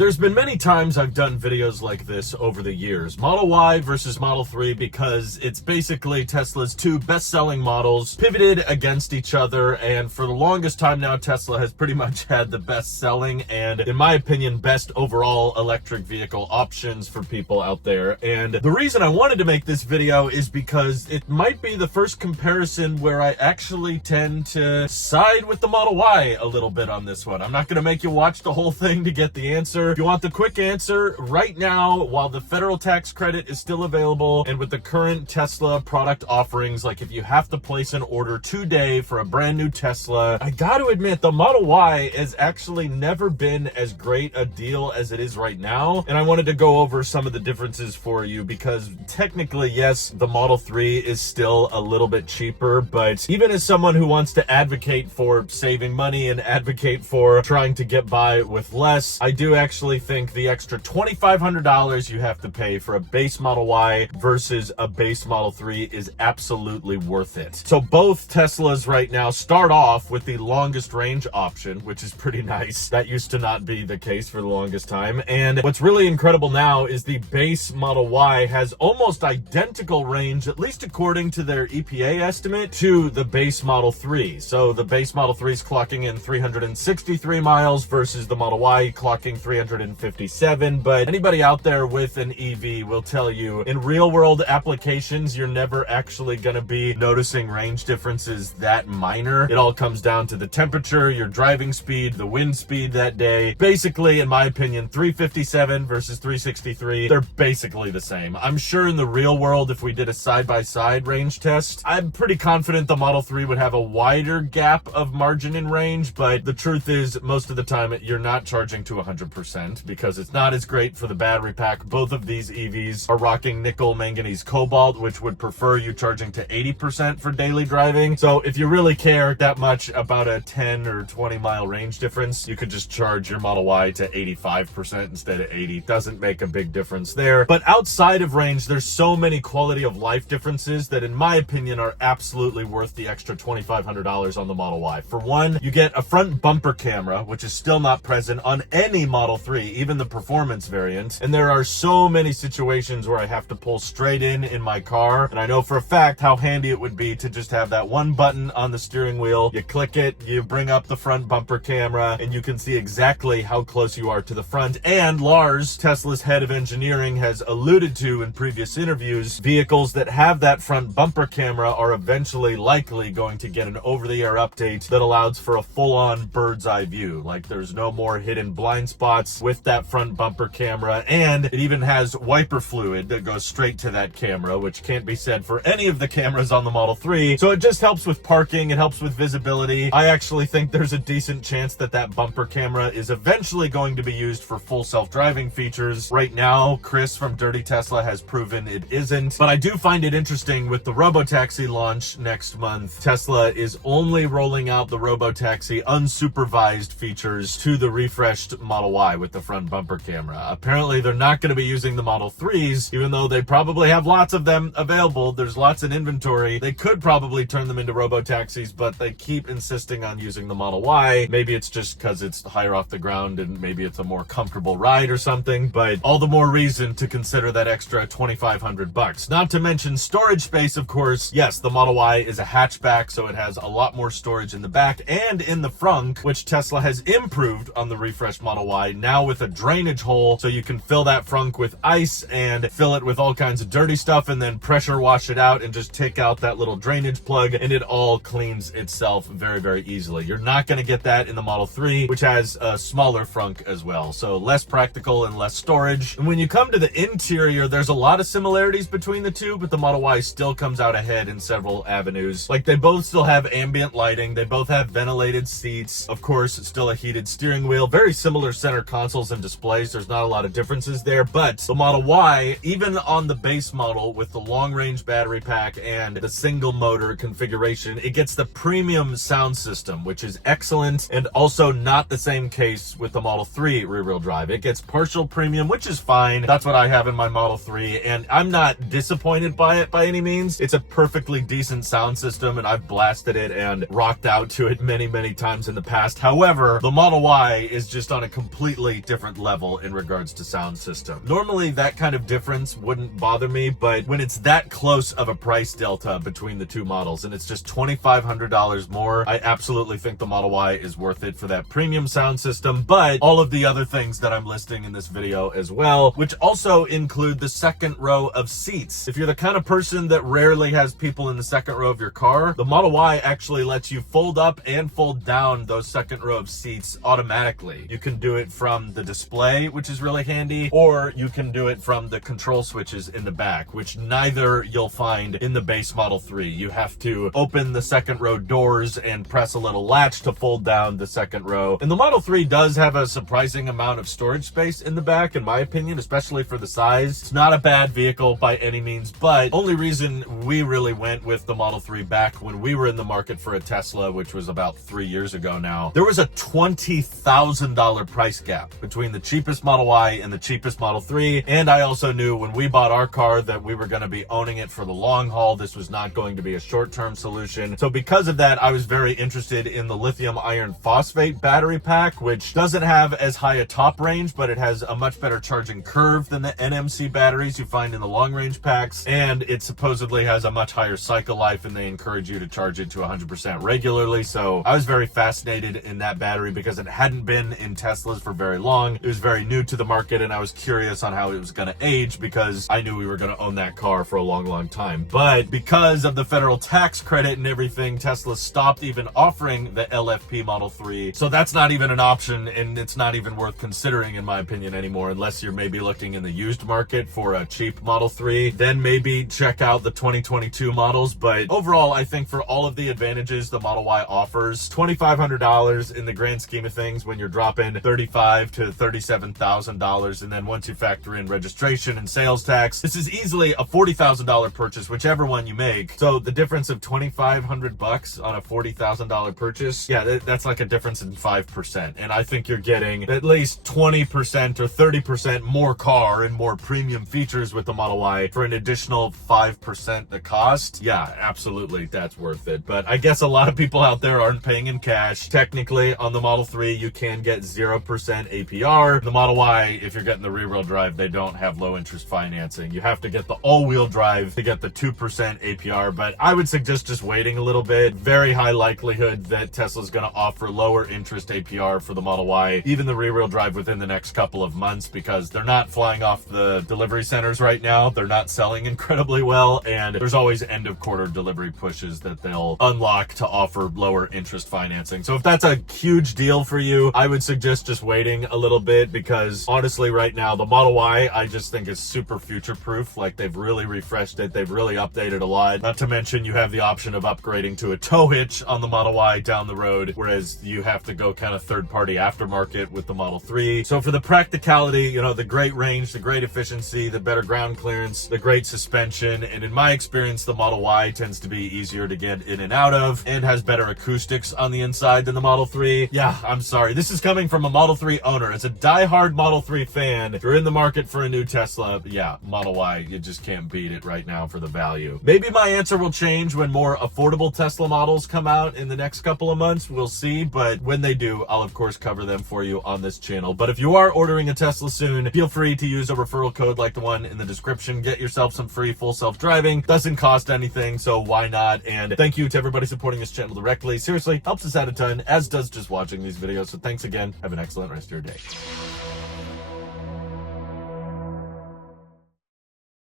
There's been many times I've done videos like this over the years. Model Y versus Model 3 because it's basically Tesla's two best-selling models pivoted against each other, and for the longest time now Tesla has pretty much had the best-selling and, in my opinion, best overall electric vehicle options for people out there. And the reason I wanted to make this video is because it might be the first comparison where I actually tend to side with the Model Y a little bit on this one. I'm not going to make you watch the whole thing to get the answer. If you want the quick answer, right now, while the federal tax credit is still available, and with the current Tesla product offerings, like if you have to place an order today for a brand new Tesla, I got to admit the Model Y has actually never been as great a deal as it is right now. And I wanted to go over some of the differences for you because technically, yes, the Model 3 is still a little bit cheaper, but even as someone who wants to advocate for saving money and advocate for trying to get by with less, I do actually think the extra $2,500 you have to pay for a base Model Y versus a base Model 3 is absolutely worth it. So both Teslas right now start off with the longest range option, which is pretty nice. That used to not be the case for the longest time. And what's really incredible now is the base Model Y has almost identical range, at least according to their EPA estimate, to the base Model 3. So the base Model 3 is clocking in 363 miles versus the Model Y clocking 357, but anybody out there with an EV will tell you in real world applications, you're never actually going to be noticing range differences that minor. It all comes down to the temperature, your driving speed, the wind speed that day. Basically, in my opinion, 357 versus 363, they're basically the same. I'm sure in the real world, if we did a side-by-side range test, I'm pretty confident the Model 3 would have a wider gap of margin in range, but the truth is, most of the time, you're not charging to 100% because it's not as great for the battery pack. Both of these EVs are rocking nickel, manganese, cobalt, which would prefer you charging to 80% for daily driving. So if you really care that much about a 10 or 20 mile range difference, you could just charge your Model Y to 85% instead of 80. Doesn't make a big difference there. But outside of range, there's so many quality of life differences that, in my opinion, are absolutely worth the extra $2,500 on the Model Y. For one, you get a front bumper camera, which is still not present on any Model 3, even the performance variant. And there are so many situations where I have to pull straight in my car, and I know for a fact how handy it would be to just have that one button on the steering wheel. You click it, you bring up the front bumper camera, and you can see exactly how close you are to the front. And Lars, Tesla's head of engineering, has alluded to in previous interviews, vehicles that have that front bumper camera are eventually likely going to get an over-the-air update that allows for a full-on bird's eye view. Like, there's no more hidden blind spots with that front bumper camera, and it even has wiper fluid that goes straight to that camera, which can't be said for any of the cameras on the Model 3. So it just helps with parking, it helps with visibility. I actually think there's a decent chance that that bumper camera is eventually going to be used for full self-driving features. Right now, Chris from Dirty Tesla has proven it isn't, but I do find it interesting with the Robotaxi launch next month. Tesla is only rolling out the Robotaxi unsupervised features to the refreshed Model Y with the front bumper camera. Apparently, they're not going to be using the Model 3s, even though they probably have lots of them available. There's lots in inventory. They could probably turn them into robo-taxis, but they keep insisting on using the Model Y. Maybe it's just because it's higher off the ground and maybe it's a more comfortable ride or something, but all the more reason to consider that extra $2,500. Not to mention storage space, of course. Yes, the Model Y is a hatchback, so it has a lot more storage in the back and in the front, which Tesla has improved on the refreshed Model Y, now with a drainage hole, so you can fill that frunk with ice and fill it with all kinds of dirty stuff and then pressure wash it out and just take out that little drainage plug, and it all cleans itself very, very easily. You're not going to get that in the Model 3, which has a smaller frunk as well, so less practical and less storage. And when you come to the interior, there's a lot of similarities between the two, but the Model Y still comes out ahead in several avenues. Like, they both still have ambient lighting, they both have ventilated seats, of course, still a heated steering wheel, very similar center consoles and displays. There's not a lot of differences there, but the Model Y, even on the base model with the long-range battery pack and the single motor configuration, it gets the premium sound system, which is excellent, and also not the same case with the Model 3 rear-wheel drive. It gets partial premium, which is fine. That's what I have in my Model 3, and I'm not disappointed by it by any means. It's a perfectly decent sound system, and I've blasted it and rocked out to it many, many times in the past. However, the Model Y is just on a completely complete different level in regards to sound system. Normally that kind of difference wouldn't bother me, but when it's that close of a price delta between the two models and it's just $2,500 more, I absolutely think the Model Y is worth it for that premium sound system, but all of the other things that I'm listing in this video as well, which also include the second row of seats. If you're the kind of person that rarely has people in the second row of your car, the Model Y actually lets you fold up and fold down those second row of seats automatically. You can do it from the display, which is really handy, or you can do it from the control switches in the back, which neither you'll find in the base Model 3. You have to open the second row doors and press a little latch to fold down the second row. And the Model 3 does have a surprising amount of storage space in the back, in my opinion, especially for the size. It's not a bad vehicle by any means, but only reason we really went with the Model 3 back when we were in the market for a Tesla, which was about 3 years ago now, there was a $20,000 price gap between the cheapest Model Y and the cheapest Model 3. And I also knew when we bought our car that we were going to be owning it for the long haul. This was not going to be a short-term solution. So because of that, I was very interested in the lithium iron phosphate battery pack, which doesn't have as high a top range, but it has a much better charging curve than the NMC batteries you find in the long range packs. And it supposedly has a much higher cycle life, and they encourage you to charge it to 100% regularly. So I was very fascinated in that battery because it hadn't been in Teslas for very long. It was very new to the market, and I was curious on how it was going to age because I knew we were going to own that car for a long time. But because of the federal tax credit and everything, Tesla stopped even offering the LFP Model 3. So that's not even an option, and it's not even worth considering in my opinion anymore, unless you're maybe looking in the used market for a cheap Model 3. Then maybe check out the 2022 models. But overall, I think for all of the advantages the Model Y offers, $2,500 in the grand scheme of things when you're dropping $35,000 to $37,000, and then once you factor in registration and sales tax, this is easily a $40,000 purchase, whichever one you make. So the difference of $2,500 on a $40,000 purchase, yeah, that's like a difference in 5%. And I think you're getting at least 20% or 30% more car and more premium features with the Model Y for an additional 5% the cost. Yeah, absolutely, that's worth it. But I guess a lot of people out there aren't paying in cash. Technically, on the Model 3, you can get 0% APR. The Model Y, if you're getting the rear-wheel drive, they don't have low-interest financing. You have to get the all-wheel drive to get the 2% APR, but I would suggest just waiting a little bit. Very high likelihood that Tesla's going to offer lower interest APR for the Model Y, even the rear-wheel drive, within the next couple of months, because they're not flying off the delivery centers right now. They're not selling incredibly well, and there's always end-of-quarter delivery pushes that they'll unlock to offer lower interest financing. So if that's a huge deal for you, I would suggest just waiting a little bit, because honestly right now the Model Y I just think is super future-proof. Like, they've really refreshed it. They've really updated a lot. Not to mention you have the option of upgrading to a tow hitch on the Model Y down the road, whereas you have to go kind of third-party aftermarket with the Model 3. So for the practicality, you know, the great range, the great efficiency, the better ground clearance, the great suspension, and in my experience the Model Y tends to be easier to get in and out of and has better acoustics on the inside than the Model 3. Yeah, I'm sorry. This is coming from a Model 3 owner. As a diehard Model 3 fan, if you're in the market for a new Tesla, yeah, Model Y, you just can't beat it right now for the value. Maybe my answer will change when more affordable Tesla models come out in the next couple of months. We'll see, but when they do, I'll of course cover them for you on this channel. But if you are ordering a Tesla soon, feel free to use a referral code like the one in the description. Get yourself some free full self-driving. Doesn't cost anything, so why not? And thank you to everybody supporting this channel directly. Seriously, helps us out a ton, as does just watching these videos. So thanks again. Have an excellent rest of your day.